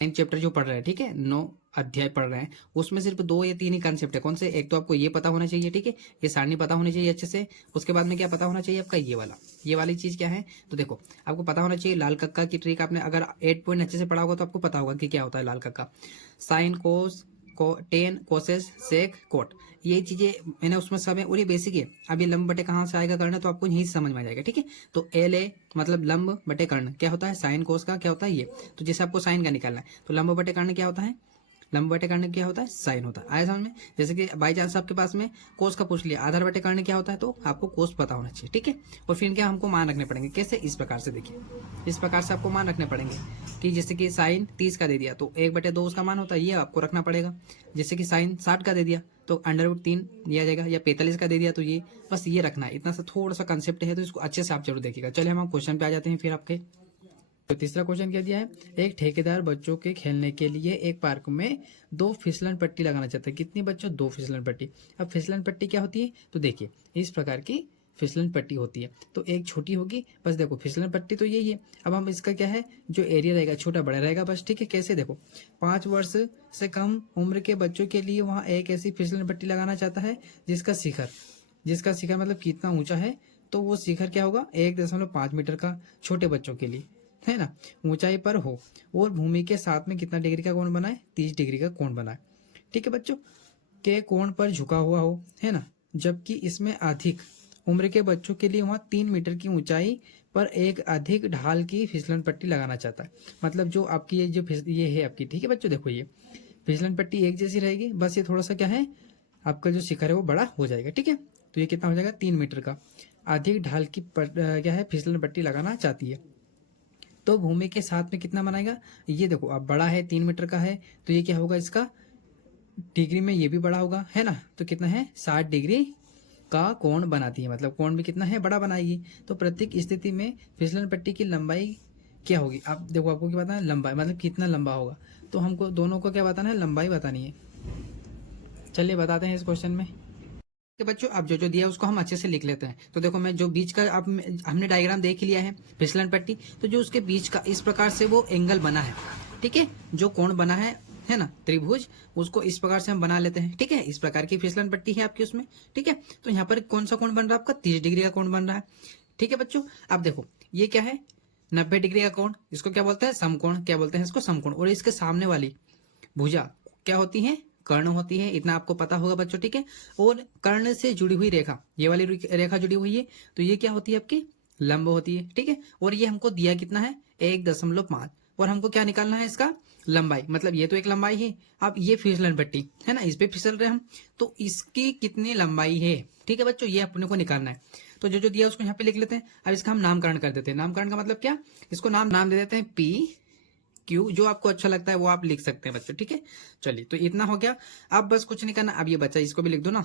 9 chapter जो पढ़ रहे हैं, ठीक है, 9 अध्याय पढ़ रहे हैं, उसमें सिर्फ 2 या 3 ही कंसेप्ट है। कौन से? एक तो आपको ये पता होना चाहिए, ठीक है, ये सारणी पता होनी चाहिए अच्छे से। उसके बाद में क्या पता होना चाहिए आपका? ये वाली चीज क्या है? तो देखो, आपको पता होना चाहिए लाल कक्का की ट्रिक। आपने अगर 8 पॉइंट अच्छे से पढ़ा होगा तो आपको पता होगा कि क्या होता है लाल कक्का। साइन, कोस, टेन, कोसेस, सेक, कोट, ये चीजें मैंने उसमें सब है और ये बेसिक है। अब ये लंब बटे कहाँ से आएगा कर्ण, तो आपको यही से समझ में आ जाएगा, ठीक है। तो एल ए मतलब लंब बटे कर्ण क्या होता है? साइन कोस का क्या होता है ये। तो जैसे आपको साइन का निकालना है तो लंब बटे कर्ण क्या होता है? लंब बटे कर्ण क्या होता है? साइन होता है। आया समझ में? जैसे कि बाई चांस आपके पास में कोस का पूछ लिया, आधार बटे कर्ण क्या होता है, तो आपको कोस पता होना चाहिए, ठीक है। और फिर क्या हमको मान रखने पड़ेंगे, कैसे? इस प्रकार से देखिए, इस प्रकार से आपको मान रखने पड़ेंगे कि जैसे कि साइन 30 का दे दिया तो 1/2 उसका मान होता है, ये आपको रखना पड़ेगा। जैसे कि साइन 60 का दे दिया तो √3 दिया जाएगा, या 45 का दे दिया तो ये, बस ये रखना है। इतना सा थोड़ा सा कंसेप्ट है तो इसको अच्छे से आप जरूर देखिएगा। चलिए हम क्वेश्चन पे आ जाते हैं फिर आपके। तो तीसरा क्वेश्चन क्या दिया है? एक ठेकेदार बच्चों के खेलने के लिए एक पार्क में 2 फिसलन पट्टी लगाना चाहता है। कितनी बच्चों? 2 फिसलन पट्टी। अब फिसलन पट्टी क्या होती है? तो देखिए, इस प्रकार की फिसलन पट्टी होती है। तो एक छोटी होगी, बस देखो फिसलन पट्टी तो यही है। अब हम इसका क्या है, जो एरिया रहेगा छोटा बड़ा रहेगा बस, ठीक है। कैसे? देखो, 5 वर्ष से कम उम्र के बच्चों के लिए वहाँ एक ऐसी फिसलन पट्टी लगाना चाहता है जिसका शिखर मतलब कितना ऊंचा है, तो वो शिखर क्या होगा? 1.5 मीटर का, छोटे बच्चों के लिए, है ना, ऊंचाई पर हो, और भूमि के साथ में कितना डिग्री का कोण बनाए? 30 डिग्री का कोण बनाए, ठीक है बच्चों, के कोण पर झुका हुआ हो, है ना। जबकि इसमें अधिक उम्र के बच्चों के लिए वहां 3 मीटर की ऊंचाई पर एक अधिक ढाल की फिसलन पट्टी लगाना चाहता है। मतलब जो आपकी ये है आपकी, ठीक है बच्चों, देखो ये फिसलन पट्टी एक जैसी रहेगी, बस ये थोड़ा सा क्या है, आपका जो शिखर है वो बड़ा हो जाएगा, ठीक है। तो ये कितना हो जाएगा? 3 मीटर का अधिक ढाल की क्या है, फिसलन पट्टी लगाना चाहती है। तो भूमि के साथ में कितना बनाएगा? ये देखो, अब बड़ा है, 3 मीटर का है, तो ये क्या होगा इसका डिग्री में, ये भी बड़ा होगा, है ना। तो कितना है? 60 डिग्री का कोण बनाती है, मतलब कोण भी कितना है? बड़ा बनाएगी। तो प्रत्येक स्थिति में फिसलन पट्टी की लंबाई क्या होगी? आप देखो, आपको क्या बताना है? लंबाई मतलब कितना लंबा होगा। तो हमको दोनों को क्या बताना है? लंबाई बतानी है। चलिए बताते हैं इस क्वेश्चन में कि बच्चों अब जो जो दिया है उसको हम अच्छे से लिख लेते हैं। तो देखो, मैं जो बीच का अब हमने डायग्राम देख लिया है फिसलन पट्टी, तो जो उसके बीच का इस प्रकार से वो एंगल बना है, ठीक है, जो कोण बना है ना, त्रिभुज, उसको इस प्रकार से हम बना लेते हैं, ठीक है। इस प्रकार की फिसलन पट्टी है आपकी उसमें, ठीक है। तो यहाँ पर कौन सा कोण बन रहा है आपका? 30 डिग्री का कोण बन रहा है, ठीक है बच्चों। अब देखो, ये क्या है? 90 डिग्री का कोण, इसको क्या बोलते हैं? समकोण, क्या बोलते हैं इसको? समकोण। और इसके सामने वाली भुजा क्या होती है? कर्ण होती है, इतना आपको पता होगा बच्चों, ठीक है। और कर्ण से जुड़ी हुई रेखा, ये वाली रेखा जुड़ी हुई है, तो ये क्या होती है आपकी? लंब होती है, ठीक है। और ये हमको दिया कितना है? 1.5, और हमको क्या निकालना है? इसका लंबाई, मतलब ये तो एक लंबाई है। अब ये फिसलन पट्टी है ना, इस पे फिसल रहे हम, तो इसकी कितनी लंबाई है, ठीक है बच्चों, ये अपने को निकालना है। तो जो जो दिया उसको यहाँ पे लिख लेते हैं। अब इसका हम नामकरण कर देते हैं। नामकरण का मतलब क्या? इसको नाम दे देते हैं पी क्यू, जो आपको अच्छा लगता है वो आप लिख सकते हैं बच्चों, ठीक है। चलिए, तो इतना हो गया। अब बस कुछ नहीं करना, अब ये बच्चा इसको भी लिख दो ना,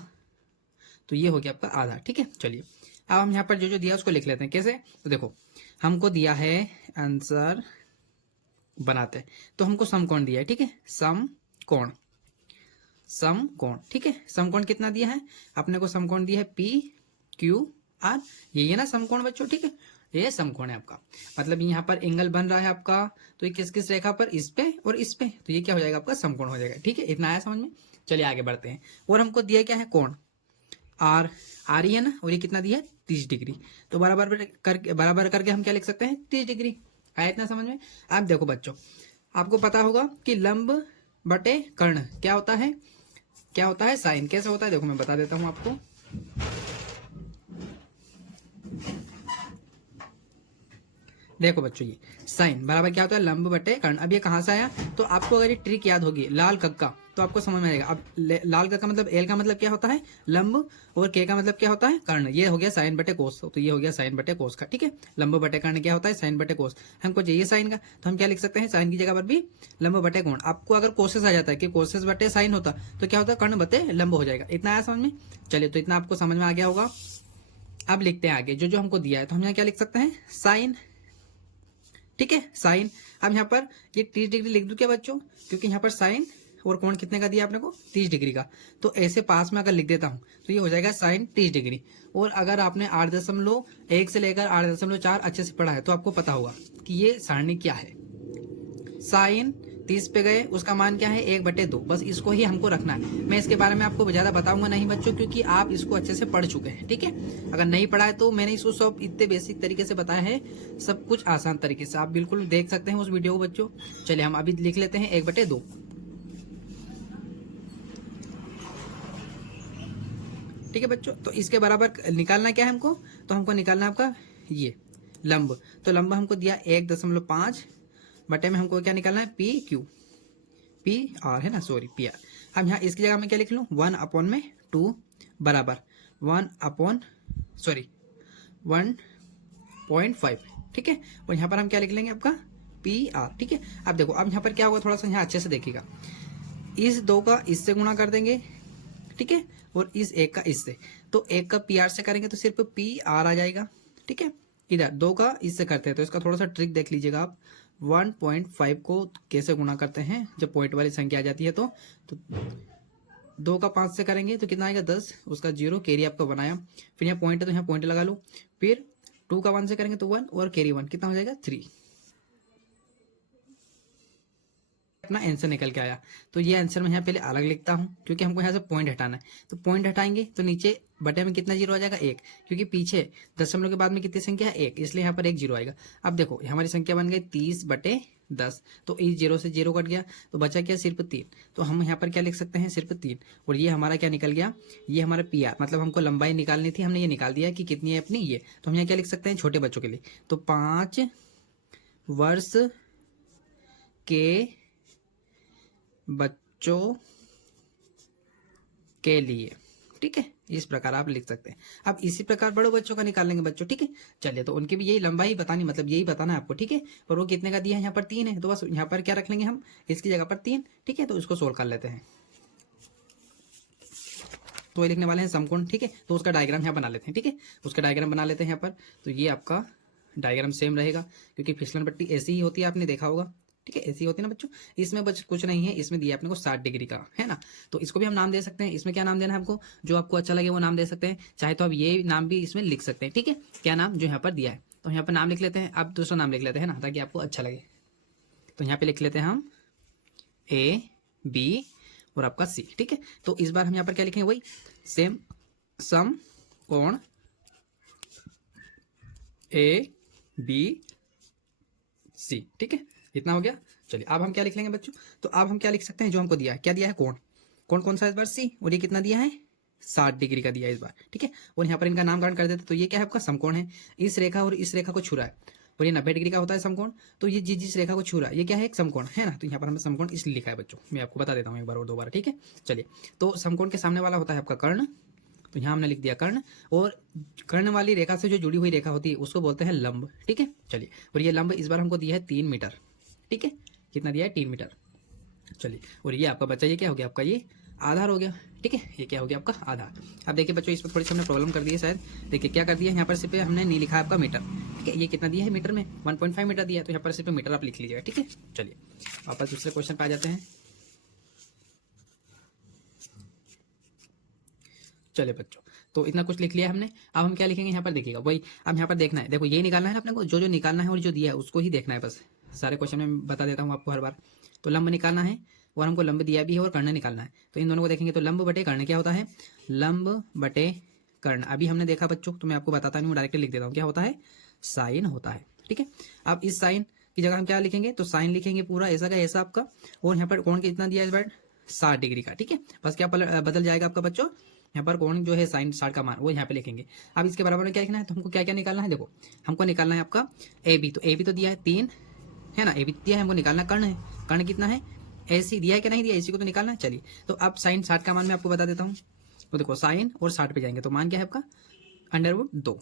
तो ये हो गया आपका आधा, ठीक है। चलिए, अब हम यहाँ पर जो जो दिया उसको लिख लेते हैं। कैसे? तो देखो, हमको दिया है आंसर बनाते हैं, तो हमको समकोण दिया है, ठीक है, समकोण, ठीक है। समकोण कितना दिया है अपने को? समकोण दिया है पी क्यू आर, ये है ना समकोण बच्चों, ठीक है। ये समकोण है आपका, मतलब यहाँ पर एंगल बन रहा है आपका, तो ये किस किस रेखा पर? इस पे और इस पे, तो ये क्या हो जाएगा आपका? समकोण हो जाएगा, ठीक है। इतना आया समझ में? चलिए आगे बढ़ते हैं। और हमको दिया क्या है? कोण आर, आर ही है ना, और ये कितना दिया है? 30 डिग्री। तो बराबर करके हम क्या लिख सकते हैं? 30 डिग्री। आया इतना समझ में? अब देखो बच्चों, आपको पता होगा कि लंब बटे कर्ण क्या होता है? क्या होता है? साइन। कैसे होता है? देखो मैं बता देता हूं आपको। देखो बच्चों, ये साइन बराबर क्या होता है? लंब बटे कर्ण। अब ये कहां से आया? तो आपको अगर ये ट्रिक याद होगी लाल कक्का, तो आपको समझ में आएगा। अब लाल कक्का मतलब एल का मतलब क्या होता है? लंब, और के का मतलब क्या होता है? कर्ण। ये हो गया साइन बटे कोस, तो ये हो गया साइन बटे कोस का, ठीक है। लंब बटे कर्ण क्या होता है? साइन बटे कोस। हमको चाहिए साइन का, तो हम क्या लिख सकते हैं? साइन की जगह पर भी लंब बटे कोण। आपको अगर कोसेस आ जाता है कि कोसेस बटे साइन होता, तो क्या होता है? कर्ण बटे लंब हो जाएगा। इतना आया समझ में? चलिए, तो इतना आपको समझ में आ गया होगा। अब लिखते हैं आगे जो जो हमको दिया है, तो हम यहाँ क्या लिख सकते हैं? साइन, ठीक है, साइन। अब यहाँ पर ये 30 डिग्री लिख दूं क्या बच्चों? क्योंकि यहाँ पर साइन और कोण कितने का दिया आपने को? 30 डिग्री का। तो ऐसे पास में अगर लिख देता हूं तो ये हो जाएगा साइन 30 डिग्री। और अगर आपने 8.1 से लेकर 8.4 अच्छे से पढ़ा है तो आपको पता होगा कि ये सारणी क्या है। साइन 30 पे गए, उसका मान क्या है 1/2, बस इसको ही हमको रखना है। मैं इसके बारे में आपको ज़्यादा बताऊंगा नहीं बच्चों, क्योंकि आप इसको अच्छे से पढ़ चुके हैं, ठीक है। अगर नहीं पढ़ा है तो मैंने इसको सब इतने बेसिक तरीके से बताया है, सब कुछ आसान तरीके से, आप बिल्कुल देख सकते हैं उस वीडियो को बच्चों। चलिए हम अभी लिख लेते हैं 1/2। ठीक है बच्चों, तो इसके बराबर निकालना क्या है हमको, तो हमको निकालना है आपका ये लंब। तो लंब हमको दिया 1.5 बटे में हमको क्या निकालना है पी आर है ना, सॉरी पी आर। हम यहाँ इसकी जगह में क्या लिख लूँ 1/2 बराबर 1.5, ठीक है। और यहाँ पर हम क्या लिख लेंगे आपका पी आर, ठीक है। अब देखो अब यहाँ पर क्या होगा, थोड़ा सा यहाँ अच्छे से देखिएगा, इस 2 का इससे गुणा कर देंगे, ठीक है, और इस 1 का इससे, तो 1 का पी आर से करेंगे तो सिर्फ पी आर आ जाएगा, ठीक है। इधर 2 का इससे करते हैं तो इसका थोड़ा सा ट्रिक देख लीजिएगा आप। 1.5 को कैसे गुणा करते हैं जब पॉइंट वाली संख्या आ जाती है, तो 2 का 5 से करेंगे तो कितना आएगा 10, उसका 0, कैरी आपका बनाया, फिर यहाँ पॉइंट है तो यहाँ पॉइंट लगा लो, फिर 2 का 1 से करेंगे तो 1 और कैरी 1, कितना हो जाएगा 3। अपना आंसर निकल के आया। तो ये आंसर मैं यहाँ पहले अलग लिखता हूँ, क्योंकि हमको यहाँ से पॉइंट हटाना है, तो पॉइंट हटाएंगे तो नीचे बटे में कितना 0 आ जाएगा 1, क्योंकि पीछे दशमलव के बाद में कितनी संख्या है 1, इसलिए यहाँ पर 1 0 आएगा। अब देखो हमारी संख्या बन गई 30/10, तो इस 0 से 0 कट गया तो बचा क्या सिर्फ 3, तो हम यहाँ पर क्या लिख सकते हैं सिर्फ 3। और ये हमारा क्या निकल गया, ये हमारा पी आर, मतलब हमको लंबाई निकालनी थी, हमने ये निकाल दिया कि कितनी है अपनी ये। तो हम यहाँ क्या लिख सकते हैं छोटे बच्चों के लिए, तो 5 वर्ष के बच्चों के लिए, ठीक है, इस प्रकार आप लिख सकते हैं। अब इसी प्रकार बड़े बच्चों का निकाल लेंगे बच्चों, ठीक है। चलिए तो उनकी भी यही लंबाई बतानी, मतलब यही बताना है आपको, ठीक है। और वो कितने का दिया है, यहाँ पर 3 है, तो बस यहाँ पर क्या रख लेंगे हम इसकी जगह पर 3, ठीक है। तो इसको सोल्व कर लेते हैं, तो ये लिखने वाले हैं समकोण, ठीक है। तो उसका डायग्राम यहाँ बना लेते हैं, ठीक है, उसका डायग्राम बना लेते हैं यहाँ पर। तो ये आपका डायग्राम सेम रहेगा, क्योंकि फिसलन पट्टी ऐसी ही होती है, आपने देखा होगा, ठीक है, ऐसी होती है ना बच्चों। इसमें बच कुछ नहीं है, इसमें दिया अपने को 60 डिग्री का, है ना। तो इसको भी हम नाम दे सकते हैं, इसमें क्या नाम देना है हमको, जो आपको अच्छा लगे वो नाम दे सकते हैं, चाहे तो आप ये नाम भी इसमें लिख सकते हैं, ठीक है। क्या नाम जो यहाँ पर दिया है, तो यहाँ पर नाम लिख लेते हैं, अब दूसरा नाम लिख लेते हैं ना, ताकि आपको अच्छा लगे। तो यहाँ पे लिख लेते हैं हम A, B और आपका C, ठीक है। तो इस बार हम यहाँ पर क्या लिखेंगे, वही सेम सम कोण ABC, ठीक है, इतना हो गया। चलिए अब हम क्या लिख लेंगे बच्चों, तो अब हम क्या लिख सकते हैं, जो हमको दिया है, क्या दिया है कोण, कौन सा इस बार C, और ये कितना दिया है 60 डिग्री का दिया है इस बार, ठीक है। और यहाँ पर इनका नामकरण कर देते, तो ये क्या है आपका समकोण है, इस रेखा और इस रेखा को छू रहा है, और ये 90 डिग्री का होता है समकोण, तो ये जिस रेखा को छू रहा है ये क्या है एक समकोण है ना। तो यहाँ पर हमने समकोण इसलिए लिखा है बच्चों, मैं आपको बता देता हूँ एक बार और 2 बार, ठीक है। चलिए तो समकोण के सामने वाला होता है आपका कर्ण, तो यहाँ हमने लिख दिया कर्ण, और कर्ण वाली रेखा से जो जुड़ी हुई रेखा होती है उसको बोलते हैं लंब, ठीक है। चलिए और ये लंब इस बार हमको दिया है 3 मीटर, ठीक है, कितना दिया है 3 मीटर। चलिए और ये आपका बच्चा ये क्या हो गया आपका ये आधार हो गया, ठीक है, ये क्या हो गया आपका आधार। अब देखिए बच्चों इस पर थोड़ी सी हमने प्रॉब्लम कर दी है शायद, देखिए क्या कर दिया है, यहाँ पर सिर्फ हमने नहीं लिखा है आपका मीटर, ठीक है, ये कितना दिया है मीटर में 1.5 मीटर दिया है, तो यहाँ पर सिर्फ मीटर आप लिख लीजिएगा, ठीक है। चलिए वापस दूसरे क्वेश्चन पे आ जाते हैं। चलिए बच्चों तो इतना कुछ लिख लिया हमने, अब हम क्या लिखेंगे यहाँ पर देखिएगा वही, अब यहाँ पर देखना है, देखो यही निकालना है अपने को, जो निकालना है और जो दिया है उसको ही देखना है बस, सारे क्वेश्चन में बता देता हूँ आपको हर बार। तो लंब निकालना है और हमको लंब दिया भी है और कर्ण निकालना है, तो इन दोनों को देखेंगे। तो लंब बटे कर्ण क्या होता है, लंब बटे कर्ण अभी हमने देखा बच्चों, तो मैं आपको बताता नहीं हूँ, डायरेक्टली लिख देता हूँ, क्या होता है साइन होता है, ठीक है। अब इस साइन की जगह हम क्या लिखेंगे, तो साइन लिखेंगे पूरा ऐसा का ऐसा आपका, और यहाँ पर कोण कितना दिया है इस बार 60 डिग्री का, ठीक है। बस क्या बदल जाएगा आपका बच्चों, यहाँ पर कोण जो है साइन 60 का मान वो यहाँ पे लिखेंगे। अब इसके बराबर में क्या लिखना है, तो हमको क्या क्या निकालना है, देखो हमको निकालना है आपका AB, तो AB तो दिया है 3 है ना, AB दिया है, हमको निकालना कर्ण है, कर्ण कितना है AC दिया है कि नहीं दिया, AC को तो निकालना है। चलिए तो अब साइन 60 का मान मैं आपको बता देता हूँ, तो देखो साइन और 60 पे जाएंगे तो मान क्या है आपका √2,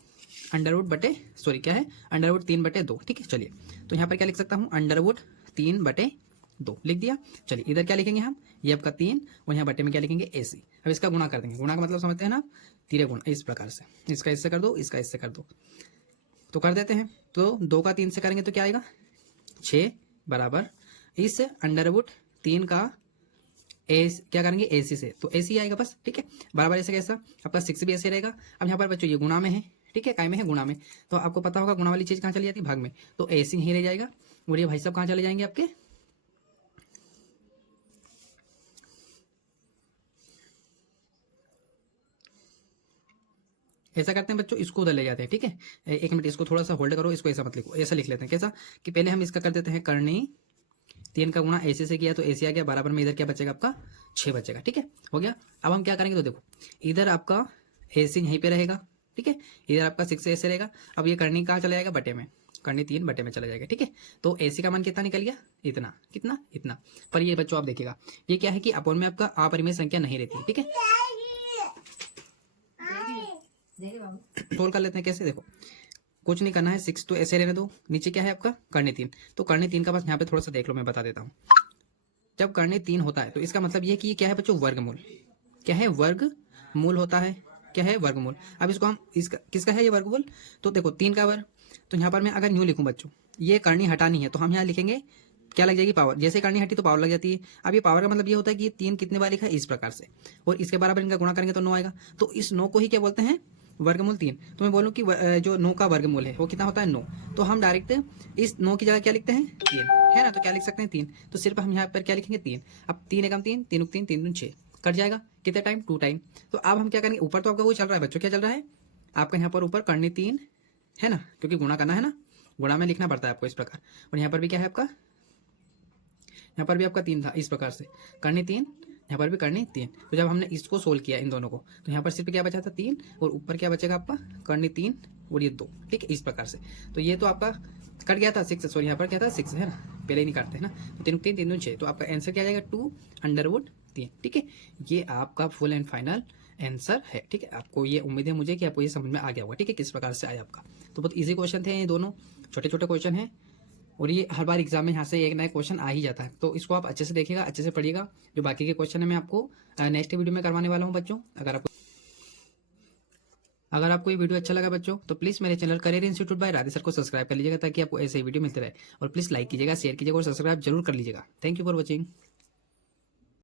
क्या है √3/2, ठीक है। चलिए तो यहाँ पर क्या लिख सकता हूँ √3/2 लिख दिया। चलिए इधर क्या लिखेंगे हम, ये आपका 3 और यहाँ बटे में क्या लिखेंगे AC। अब इसका गुणा कर देंगे, गुणा का मतलब समझते हैं ना, तिरे गुण, इस प्रकार से, इसका इससे कर दो, इसका इससे कर दो, तो कर देते हैं। तो 2 का 3 से करेंगे तो क्या आएगा 6 बराबर इस √3 का क्या करेंगे AC से, तो AC आएगा बस, ठीक है, बराबर ऐसे कैसा आपका 6 भी ऐसे रहेगा। अब यहाँ पर बच्चों ये गुणा में है, ठीक है, काय में है गुणा में, तो आपको पता होगा गुणा वाली चीज कहाँ चली जाती है भाग में, तो AC यहीं रह जाएगा, और ये भाई साहब कहाँ चले जाएंगे आपके ऐसा करते हैं बच्चों, इसको उधर ले जाते हैं, ठीक है। एक मिनट, इसको थोड़ा सा होल्ड करो, इसको ऐसा मत लिखो, ऐसा लिख लेते हैं। कैसा कि पहले हम इसका कर देते हैं करनी 3 का गुणा ऐसे से किया तो ऐसे आ गया, बराबर में इधर क्या बचेगा आपका 6 बचेगा, ठीक है, हो गया। अब हम क्या करेंगे, तो देखो इधर आपका ऐसे यहीं पे रहेगा, ठीक है, इधर आपका 6 ऐसे रहेगा। अब ये करनी कहाँ चला जाएगा, बटे में, करनी 3 बटे में चला जाएगा, ठीक है। तो ऐसे का मान कितना निकल गया, इतना, कितना, इतना। पर ये बच्चों आप देखिएगा, ये क्या है कि अपॉन में आपका अपरिमेय संख्या नहीं रहती है, ठीक है। सोल्व कर लेते हैं कैसे, देखो कुछ नहीं करना है, 6 तो ऐसे रहने दो, नीचे क्या है आपका करनी 3, तो करनी 3 का बस यहाँ पे थोड़ा सा देख लो, मैं बता देता हूँ। जब करनी 3 होता है तो इसका मतलब ये कि ये क्या है बच्चों, वर्गमूल। क्या है, वर्गमूल होता है, क्या है, वर्गमूल। अब इसको हम इसका किसका है ये वर्गमूल, तो देखो 3 का वर्ग, तो यहाँ पर मैं अगर न्यू लिखूं बच्चों, ये करनी हटानी है तो हम यहाँ लिखेंगे क्या लग जाएगी, पावर। जैसे करनी हटी तो पावर लग जाती है। अब ये पावर का मतलब ये होता है कि ये 3 कितने बार लिखा है, इस प्रकार से, और इसके बराबर इनका गुणा करेंगे तो 9 आएगा। तो इस 9 को ही क्या बोलते हैं, वर्गमूल 3। तो मैं बोलूँ कि जो 9 का वर्गमूल है वो कितना होता है, 9। तो हम डायरेक्ट इस 9 की जगह क्या लिखते हैं, 3, है ना, तो क्या लिख सकते हैं 3। तो सिर्फ हम यहाँ पर क्या लिखेंगे, 3। अब 3 एकम 3, 3 3, 3 3 6 कट जाएगा, कितने टाइम, 2 टाइम। तो अब हम क्या करेंगे, ऊपर तो आपका वो चल रहा है बच्चों, क्या चल रहा है आपका यहाँ पर ऊपर करनी 3 है ना, क्योंकि गुणा करना है ना, गुणा में लिखना पड़ता है आपको इस प्रकार। और यहाँ पर भी क्या है आपका, यहाँ पर भी आपका 3 था, इस प्रकार से करनी 3, यहाँ पर भी करनी 3। तो जब हमने इसको सोल्व किया इन दोनों को, तो यहाँ पर सिर्फ क्या बचा था 3, और ऊपर क्या बचेगा आपका करनी 3 और ये 2, ठीक है, इस प्रकार से। तो ये तो आपका कट गया था 6, सॉरी यहाँ पर क्या था 6 है ना, पहले ही नहीं काटते है ना, तो 3 3 3 6, तो आपका आंसर क्या आ जाएगा 2√3, ठीक है। ये आपका फुल एंड फाइनल आंसर है, ठीक है। आपको ये उम्मीद है मुझे कि आपको ये समझ में आ गया होगा, ठीक है, किस प्रकार से आया आपका। तो बहुत ईजी क्वेश्चन थे ये दोनों, छोटे छोटे क्वेश्चन है, और ये हर बार एग्जाम में यहाँ से एक नया क्वेश्चन आ ही जाता है। तो इसको आप अच्छे से देखिएगा, अच्छे से पढ़िएगा। जो बाकी के क्वेश्चन है मैं आपको नेक्स्ट वीडियो में करवाने वाला हूँ बच्चों। अगर आपको ये वीडियो अच्छा लगा बच्चों, तो प्लीज़ मेरे channel career institute by Radhe sir को सब्सक्राइब कर लीजिएगा, ताकि आपको ऐसे वीडियो मिलते रहे। और प्लीज़ लाइक कीजिएगा, शेयर कीजिएगा और सब्सक्राइब जरूर कर लीजिएगा। Thank you for watching.